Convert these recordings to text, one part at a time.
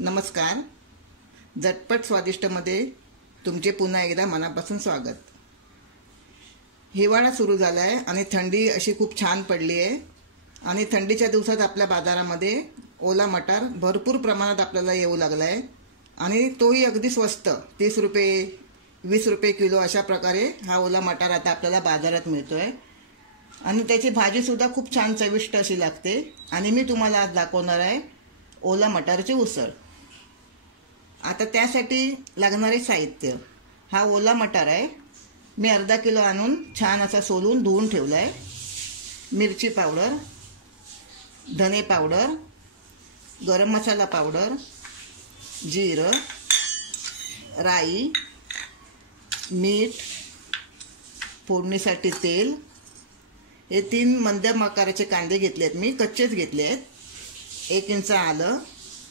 नमस्कार. झटपट स्वादिष्टमध्ये तुमचे पुन्हा एकदा मनापासून स्वागत. हिवाळा सुरू झाला आहे आणि थंडी अशी खूप छान पडली आहे आणि थंडीच्या दिवसात आपल्या बाजारामध्ये ओला मटार भरपूर प्रमाणात आपल्याला येऊ लागला आहे आणि तोही अगदी स्वस्त 30 रुपये 20 रुपये किलो अशा प्रकारे हा ओला मटार आता आपल्याला बाजारात मिळतो आहे आणि त्याची भाजीसुद्धा खूप छान चविष्ट अशी लागते. आणि मी तुम्हाला आज दाखवणार आहे ओला मटारची उसळ. आता त्यासाठी लागणारे साहित्य, हा ओला मटार आहे. मी अर्धा किलो आणून छान असा सोलून धुवून ठेवला आहे. मिरची पावडर, धने पावडर, गरम मसाला पावडर, जिरं, राई, मीठ, फोडणीसाठी तेल. हे 3 मध्यम आकाराचे कांदे घेतले आहेत, मी कच्चेच घेतले आहेत. 1 इंच आलं,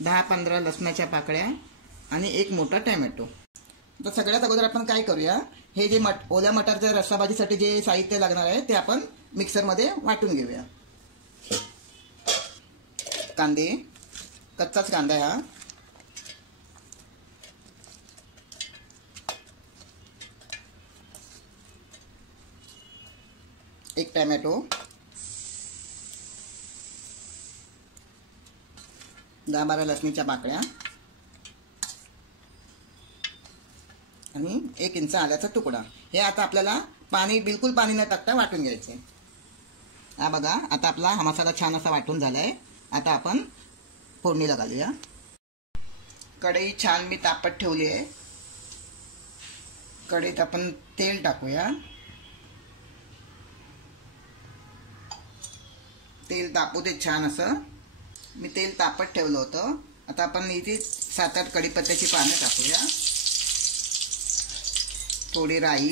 10-15 लसणाच्या पाकळ्या आणि 1 मोठा टोमॅटो. तर सगळ्यात अगोदर आपण काय करूया, हे जे ओल्या मटारच्या रस्साभाजीसाठी जे साहित्य लागणार आहे ते आपण मिक्सरमध्ये वाटून घेऊया. कांदे, कच्चाच कांदा हा, एक टोमॅटो, 10-12 लसणीच्या पाकळ्या आणि 1 इंच आल्याचा तुकडा. हे आता आपल्याला बिलकुल पाणी न टाकता वाटून घ्यायचे. हा बघा, आता आपला हा मसाला छान असा वाटून झाला आहे. आता आपण फोडणीला घालूया. कढई छान मी तापत ठेवली आहे. कढईत आपण तेल टाकूया. तेल तापू दे छान असं. मी तेल तापत ठेवलं होतं. आता आपण इथे 7-8 कढीपत्त्याची पानं टाकूया. थोडी राई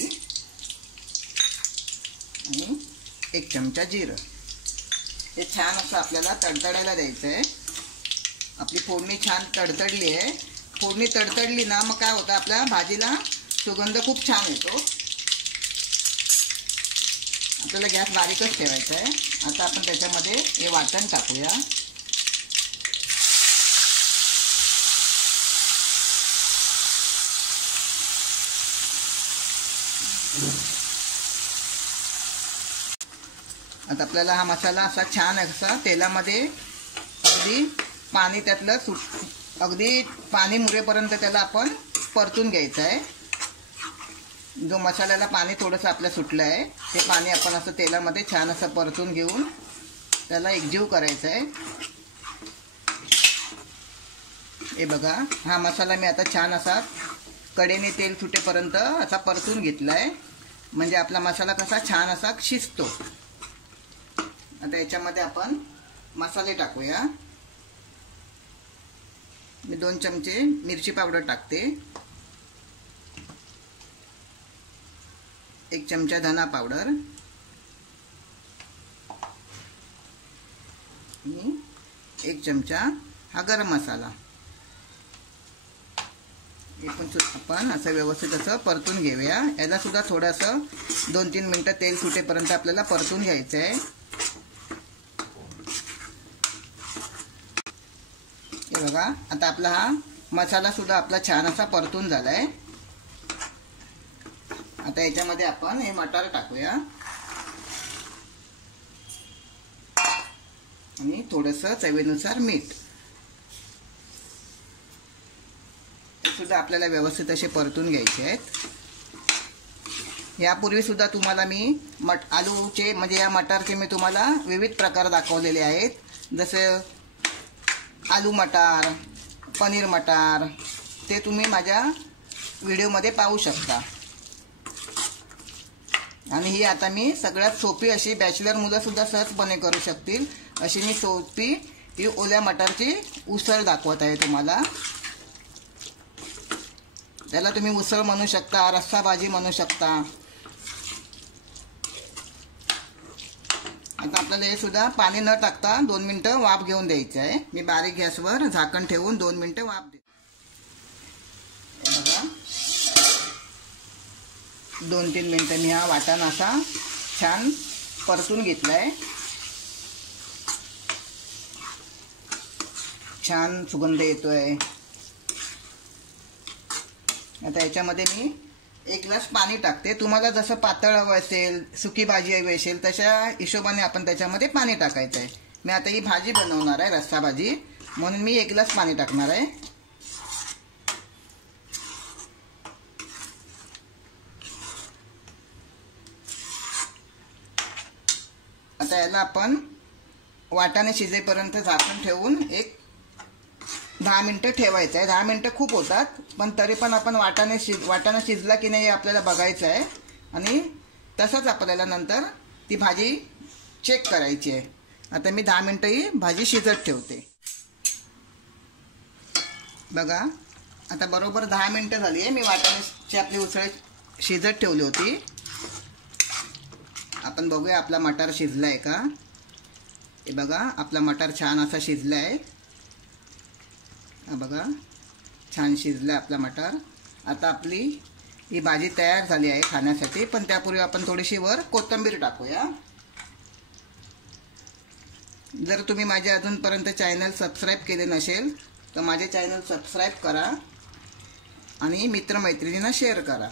आणि 1 चमचा जिरं. हे छान असं आपल्याला तडतडायला द्यायचं आहे. आपली फोडणी छान तडतडली आहे. फोडणी तडतडली ना, मग काय होतं, आपल्या भाजीला सुगंध खूप छान येतो. आपल्याला गॅस बारीकच ठेवायचा आहे. आता आपण त्याच्यामध्ये हे वाटण टाकूया. आता आपल्याला हा मसाला असा छान असा तेलामध्ये अगदी पाणी त्यातलं अगदी पाणी मुरेपर्यंत त्याला आपण परतून घ्यायचं आहे. जो मसाल्याला पाणी थोडंसं आपलं सुटलं आहे ते पाणी आपण असं तेलामध्ये छान असं परतून घेऊन त्याला एकजीव करायचं आहे. हे बघा, हा मसाला मी आता छान असा कडेने तेल सुटेपर्यंत असा परतून घेतला आहे. म्हणजे आपला मसाला कसा छान असा शिजतो. आता याच्यामध्ये आपण मसाले टाकूया. मी 2 चमचे मिरची पावडर टाकते. 1 चमचा धना पावडर आणि 1 चमचा हा गरम मसाला. हे पण आपण असं व्यवस्थित असं परतून घेऊया. याला सुद्धा थोडंसं 2-3 मिनटं तेल सुटेपर्यंत आपल्याला परतून घ्यायचं आहे. हे बघा, आता आपला हा मसाला सुद्धा आपला छान असा परतून झाला आहे. आता याच्यामध्ये आपण हे मटार टाकूया आणि थोडंसं चवीनुसार मीठ. सुद्धा आपल्याला व्यवस्थित असे परतून घ्यायचे आहेत. यापूर्वी सुद्धा तुम्हाला मी आलूचे म्हणजे या मटारचे मी तुम्हाला विविध प्रकार दाखवलेले आहेत. जसं आलू मटार, पनीर मटार, ते तुम्ही माझ्या व्हिडिओमध्ये पाहू शकता. आणि ही आता मी सगळ्यात सोपी अशी बॅचलर मुलंसुद्धा सहजपणे करू शकतील अशी मी सोपी ही ओल्या मटारची उसळ दाखवत आहे तुम्हाला. त्याला तुम्ही उसळ म्हणू शकता, रस्सा भाजी म्हणू शकता. आता आपल्याला हे सुद्धा पाणी न टाकता 2 मिनटं वाफ घेऊन द्यायचं आहे. मी बारीक गॅसवर झाकण ठेवून 2 मिनटं वाफ देते. बघा, 2-3 मिनटं मी हा वाटण असा छान परतून घेतला आहे. छान सुगंध येतोय. आता याच्यामध्ये मी 1 ग्लास पाणी टाकते. तुम्हाला जसं पातळ हवं असेल, सुकी भाजी हवी असेल, तशा हिशोबाने आपण त्याच्यामध्ये पाणी टाकायचं आहे. मी आता ही भाजी बनवणार आहे, रस्सा भाजी, म्हणून मी 1 ग्लास पाणी टाकणार आहे. आता याला आपण वाटाणे शिजेपर्यंत झाकून ठेवून एक 10 मिनिटं ठेवायचं आहे. 10 मिनिटं खूप होतात, पण तरी पण आपण वाटाणा शिजला की नाही हे आपल्याला बघायचं आहे. आणि तसंच आपल्याला नंतर ती भाजी चेक करायची आहे. आता मी 10 मिनिटं ही भाजी शिजत ठेवते. बघा, आता बरोबर 10 मिनिटं झाली आहे. मी वाटाण्याची आपली उसळ शिजत ठेवली होती. आपण बघूया आपला मटार शिजला आहे का. हे बघा, आपला मटार छान असा शिजला आहे. हा बघा, छान शिजला आपला मटार. आता आपली ही भाजी तयार झाली आहे खाण्यासाठी, पण त्यापूर्वी आपण थोडीशी वर कोथिंबीर टाकूया. जर तुम्ही माझे अजूनपर्यंत चॅनल सबस्क्राईब केले नसेल तर माझे चॅनल सबस्क्राईब करा आणि मित्रमैत्रिणींना शेअर करा.